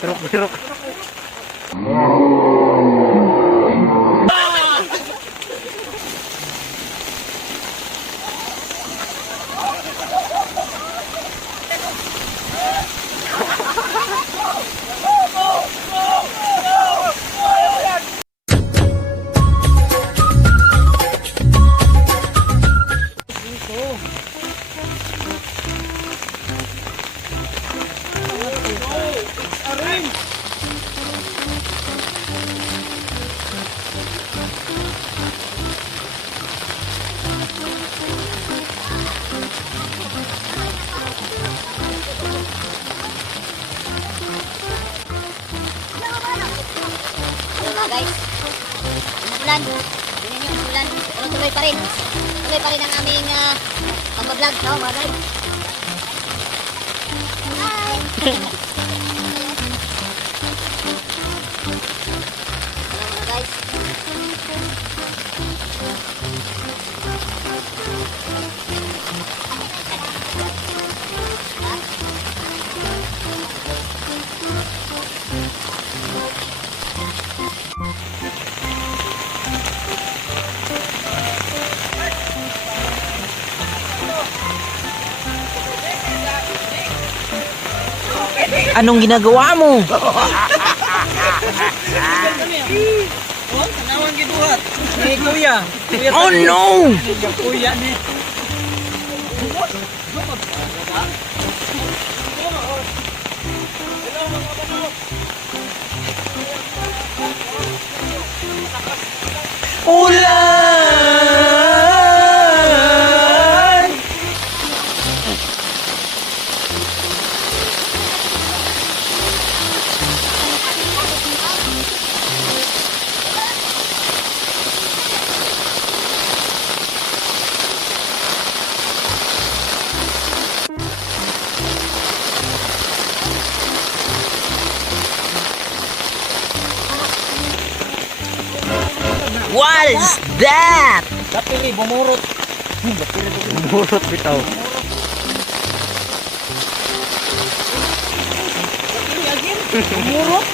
Beruk-beruk. Guys, umuulan. Tingnan nyo, umuulan. Pero tuloy pa rin. Tuloy pa rin ang aming pag-vlog, no, mga guys? Hi! Mga guys. Anong ginagawa mo? Oh no! Ulan! What is that? Dapili, bumurot. Murot bitaw. Bumurot?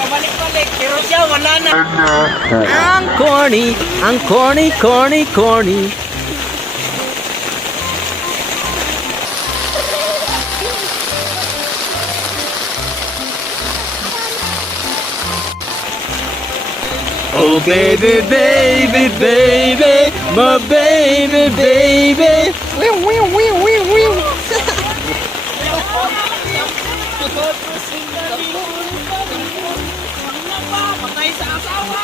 Pabalik-balik, pero siya wala na. Ang corny, corny. Oh baby, baby, baby, my baby, baby. Patay sa asawa.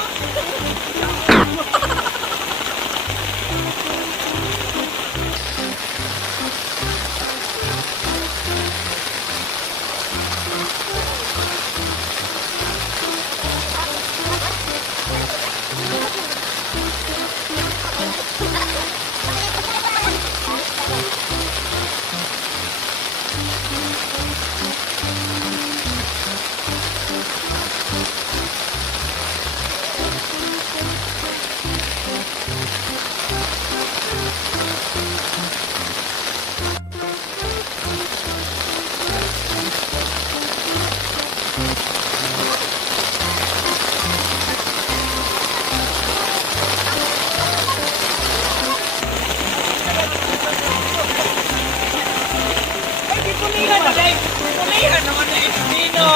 Pulihan naman na Dino.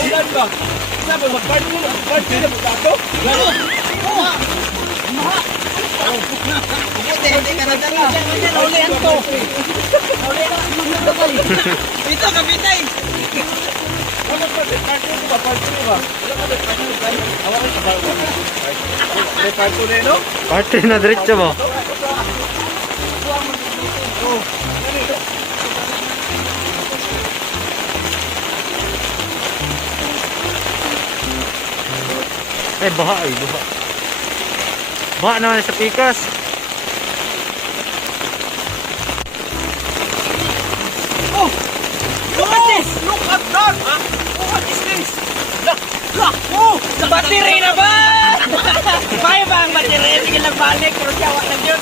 Ilan ba? Sabi, mag-party na mag-dato? Gano'n? Hindi ka nadala. Naulihan to. Dito ka, bitay. Wala pa, party mo ba? Party mo ba? Wala pa, party mo ba? Awakin sa bago. May party na yun, no? Party na diretso mo. Ay, baha ay, baha. Baha naman sa pikas. Oh! Look at this! Look at that! What is this? Look! Look! Oh! Battery na ba? Kaya ba ang battery? Sige lang balik. Pero siyawa lang yun.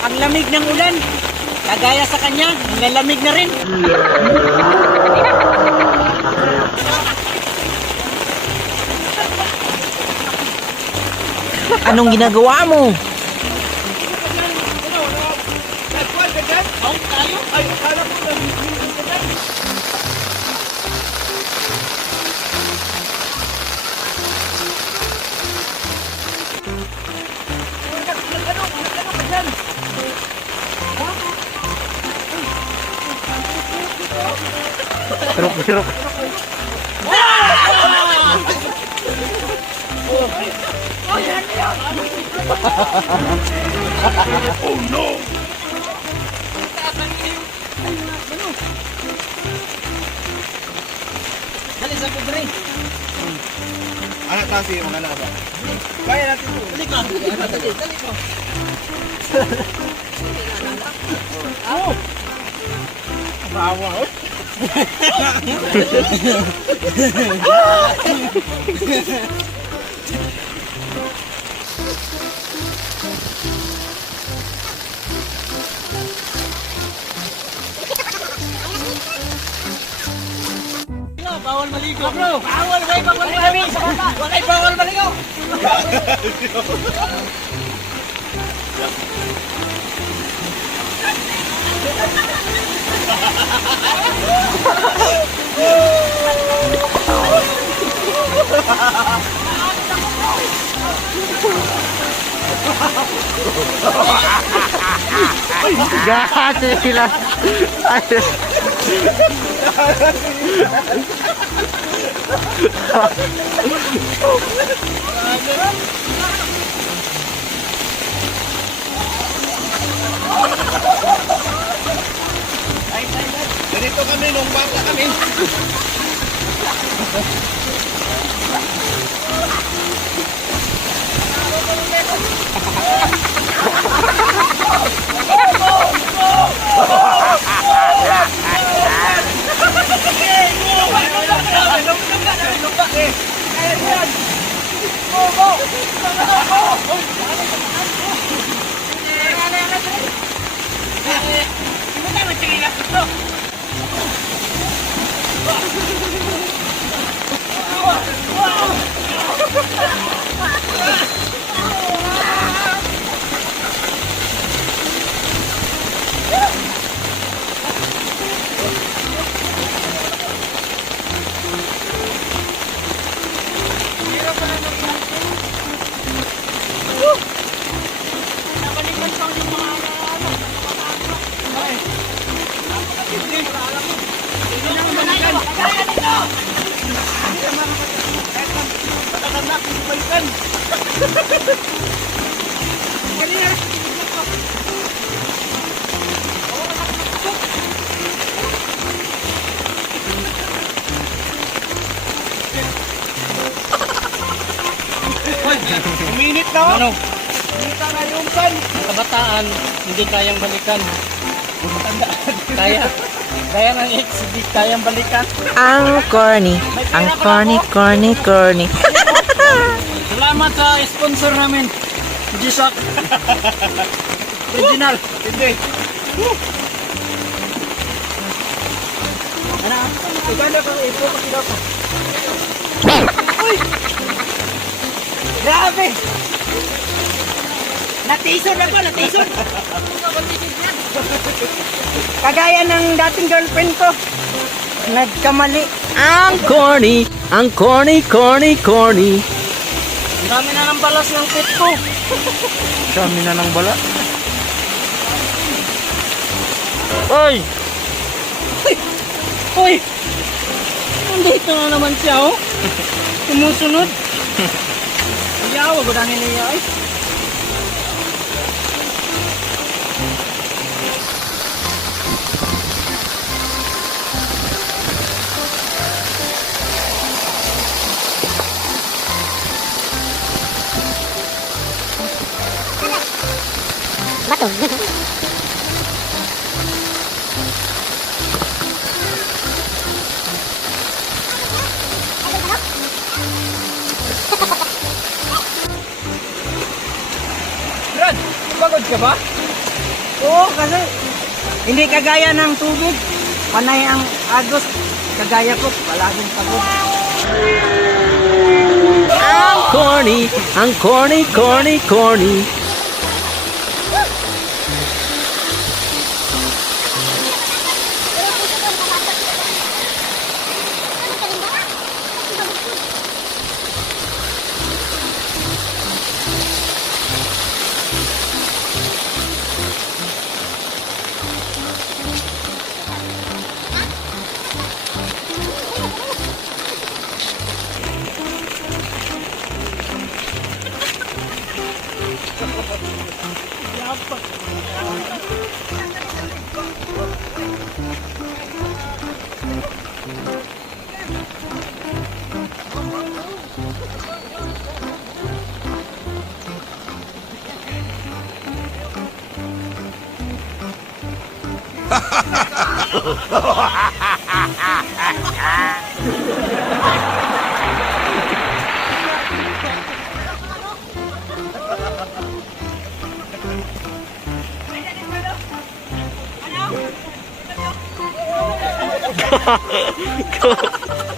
Ang lamig ng ulan. Kagaya sa kanya, nilalamig na rin. Anong ginagawa mo? Sirok. Oh no! Dali sa kubre. Anak kasi yung mga ba? Kaya natin ito. Dali ka. Dali ko. Aw! Bawa oh. Bawal maligo. Bro, bawal maligo sa baba. Walay bawal maligo. Gati sila. Ganito kami nung bata kami. Uminit na oh. Ano? Uminit na yung pan. Kabataan, hindi kayang balikan. Kaya ng ex, hindi kayang balikan. Ang corny. Ang corny. Salamat sa sponsor namin. G-Shock. Original. Hindi. Ano? Uganda ka ito kasi daw. Uy! Grabe! Natison na ba? Natison? Kagaya ng dating girlfriend ko. Nagkamali. Ang corny. Ang corny. Ang dami na ng balas ng pit ko. Dami na ng bala. Oy! Uy! Nandito na naman siya oh. Sumusunod. Iyaw, gudanin niya ay. Bato. Brad, pagod ka ba? Oo, kasi hindi kagaya ng tubig. Panay ang agos. Kagaya ko, palaging pagod. Ang corny, corny, corny.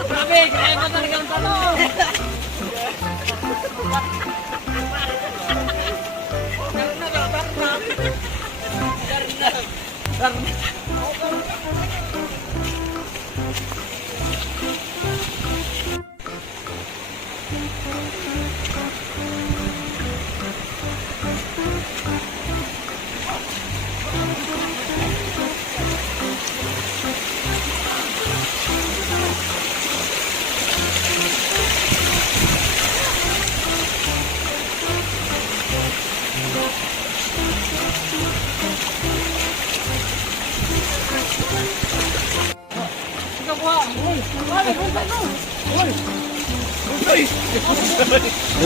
Grabe, kaya ba talagang tanong?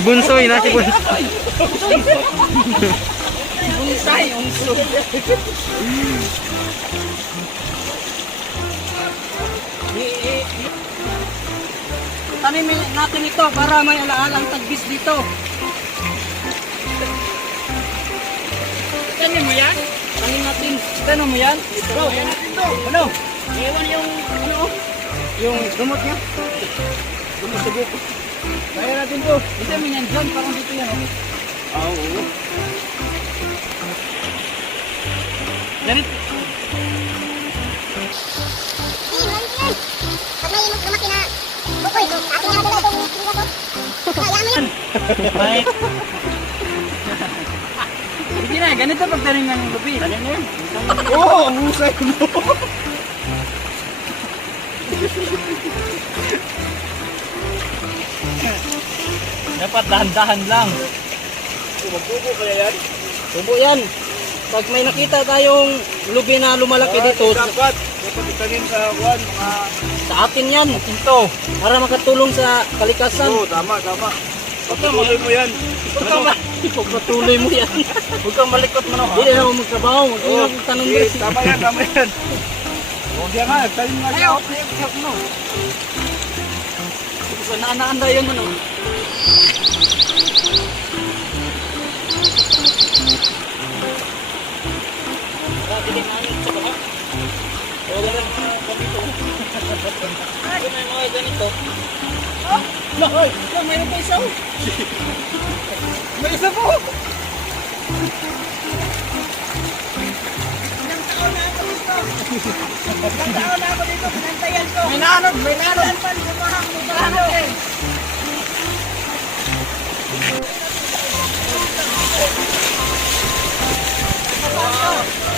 Bunsoy na si Bunsoy. Unsay, unso. Tanimin natin ito para may alaalang tagbis dito. Tanim mo yan? Tanim natin. Tanim mo yan? Ito. Ano? Iwan yung ano? Yung gamot niya. Gamot sa buko. Kaya natin to. Ito mo yan dyan. Parang dito yan. Oo. Ganit. Pag may lumaki na bukoy, ating na dala itong sila ko. Kaya mo yan. Bye. Sige na, ganito pagtanim ng gabi. Tanim mo yun. Oo, ang husay mo. Dapat dahan-dahan lang. Magbubo kaya yan? Tubo yan. Pag may nakita tayong lubi na lumalaki dito, dapat itanim sa buwan. Sa atin yan, ito. Para makatulong sa kalikasan. Oo, tama. Pagpatuloy mo yan. Pagpatuloy mo yan. Huwag kang malikot mo. Hindi na ako magtrabaho. Huwag kang tanong mo. Tama yan. Huwag yan nga, tanim nga siya. Ayaw mo. Naanda yun ano. Grabe din namin sa baka. Wala lang ganito. Ano may mga ganito? Mayroon pa isa. May isa po. Ilang taon na ako dito. Pinantayan ko. May nanod.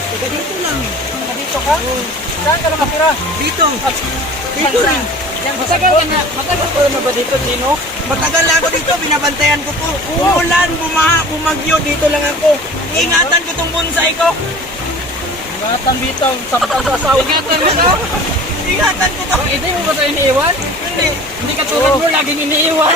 Taga dito lang. Taga dito ka? Saan ka nakatira? Dito. Dito rin. Matagal ka na ba dito, Nino? Matagal na ako dito, binabantayan ko po. Umulan, bumaha, bumagyo, dito lang ako. Ingatan ko tong bonsai ko. Ingatan dito, sampal sa asawa. Ingatan mo to? Ingatan ko to. Hindi mo ba ito iniiwan? Hindi. Hindi ka tulad mo, laging iniiwan.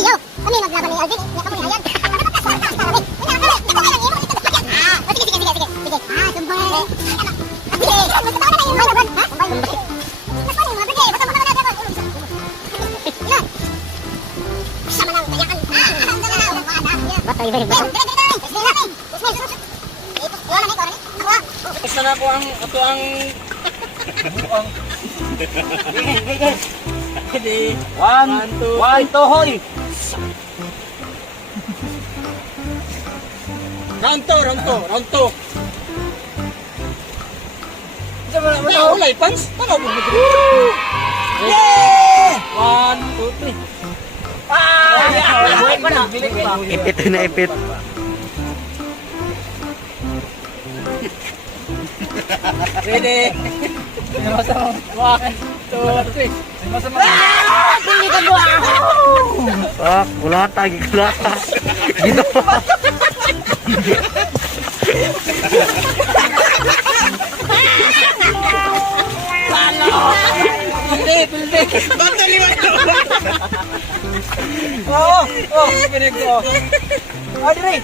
Ayo, kami maglaban ni Alvin. Ya kamu ayan. Sige, sige, sige, sige. Tumbay. Basta na ako ang Hindi. One, two, hoy! Round two. Ulay, pants? Tanaw mo ba? Yeah! 1, 2, 3. Buhay pa na. Ipit na ipit. Ready? 1, 2, 3. Ah, kulata, kulata. Gino. Pilde. Bato lima to. Oh, pinag ko. Adre,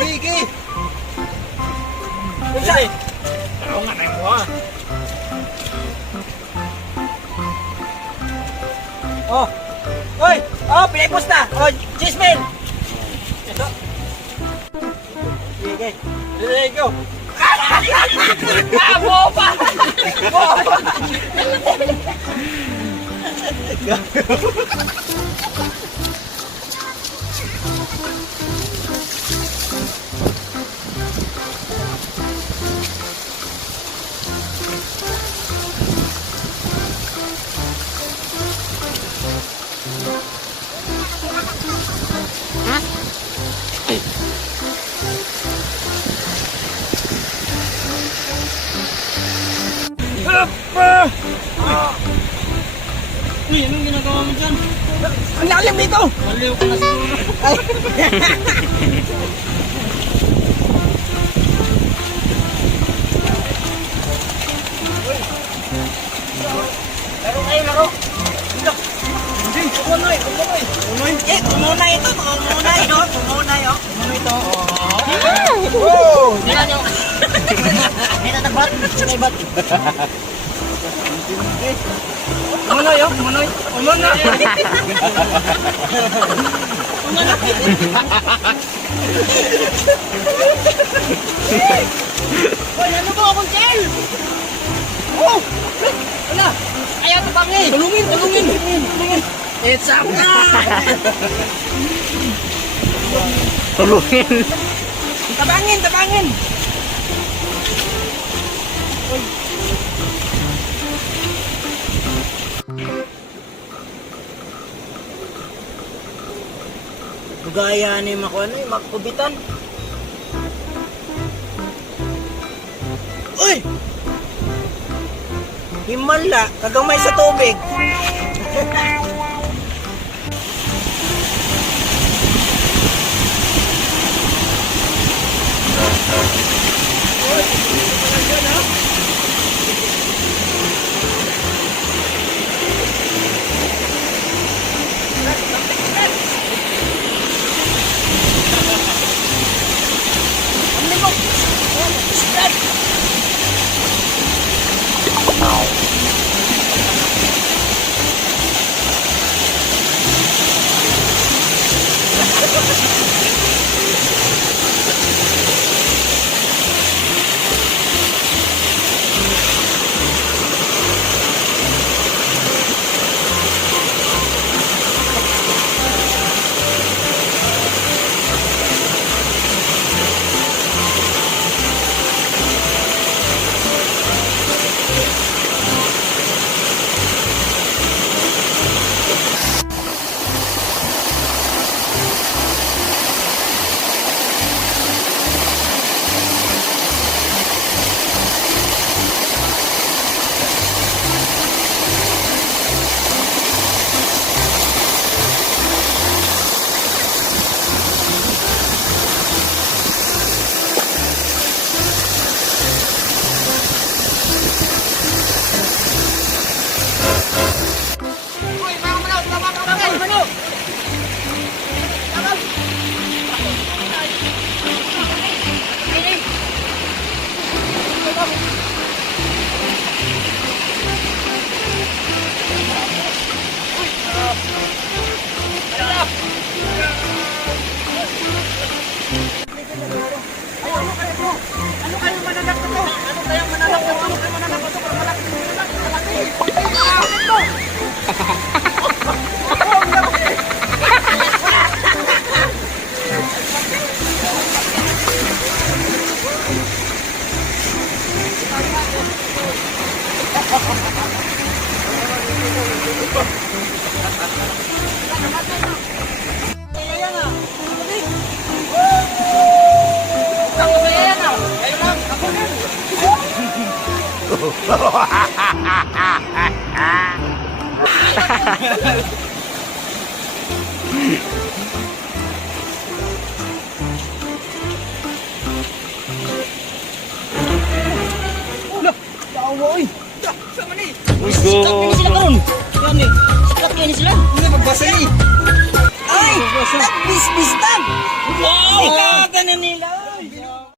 bigi. Bisa. Ako nga na mo. Oh. Oy, pinaipos na. Oh, Jasmine. Ito. Sige. There you go. Boba! Uy, anong ginagawa mo dyan? Ang lalim dito! Maliw ka na siguro. Ay! Laro kayo, laro! Hindi, tumunay! Tumunay ito! Tumunay, no? Tumunay, oh! Tumunay ito! Oh! Tingnan nyo! May natabat! Natabat! Umunoy, oh, umunoy. Umunoy. Hoy, ano ba akong kel? Oh! Wala! Ayaw ito pang eh! Tulungin! It's up na! Tulungin. Tabangin! Gaya ni makubitan. Uy! Himala, kagamay sa tubig. Tawa, oy. Sama ni. Sikat ini sila karon. Yan ni. Sikat ini sila. Hindi magbasa ni. Ay, tagbis-bis tag. Wow! Ikatan na nila.